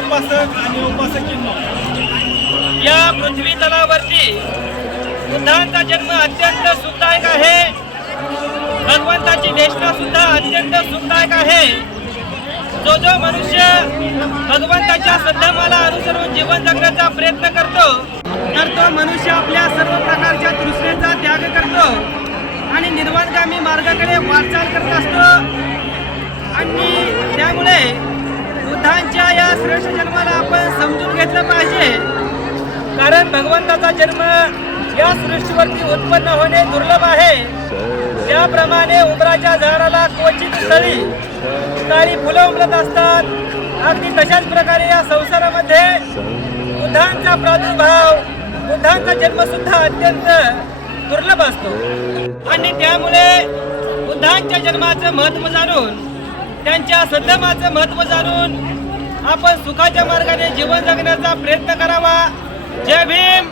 उपासक आणि उपासकींनो, या पृथ्वी तलावरती बुद्धांचा जन्म अत्यंत सुखदायक आहे. भगवंताची देशना सुद्धा अत्यंत सुखदायक आहे. जो मनुष्य भगवंताच्या सद्धर्माला अनुसरून जीवन जगण्याचा प्रयत्न करतो तर तो मनुष्य आपल्या सर्व प्रकारच्या तृष्णेचा त्याग करतो आणि निर्वाणगामी मार्गाकडे वाटचाल करत असतो. आणि त्यामुळे बुद्धांच्या या श्रेष्ठ जन्माला आपण समजून घेतलं पाहिजे. कारण भगवंताचा जन्म या सृष्टीवरती उत्पन्न होणे दुर्लभ आहे. त्याप्रमाणे उमराच्या झाडाला क्वचित स्थळी काळी फुलं उमलत असतात, अगदी तशाच प्रकारे या संसारामध्ये बुद्धांचा प्रादुर्भाव, बुद्धांचा जन्म सुद्धा अत्यंत दुर्लभ असतो. आणि त्यामुळे बुद्धांच्या जन्माचं महत्त्व जाणून, त्यांच्या सद्धर्माचं महत्त्व जाणून आपण सुखाच्या मार्गाने जीवन जगण्याचा प्रयत्न करावा. जय भीम.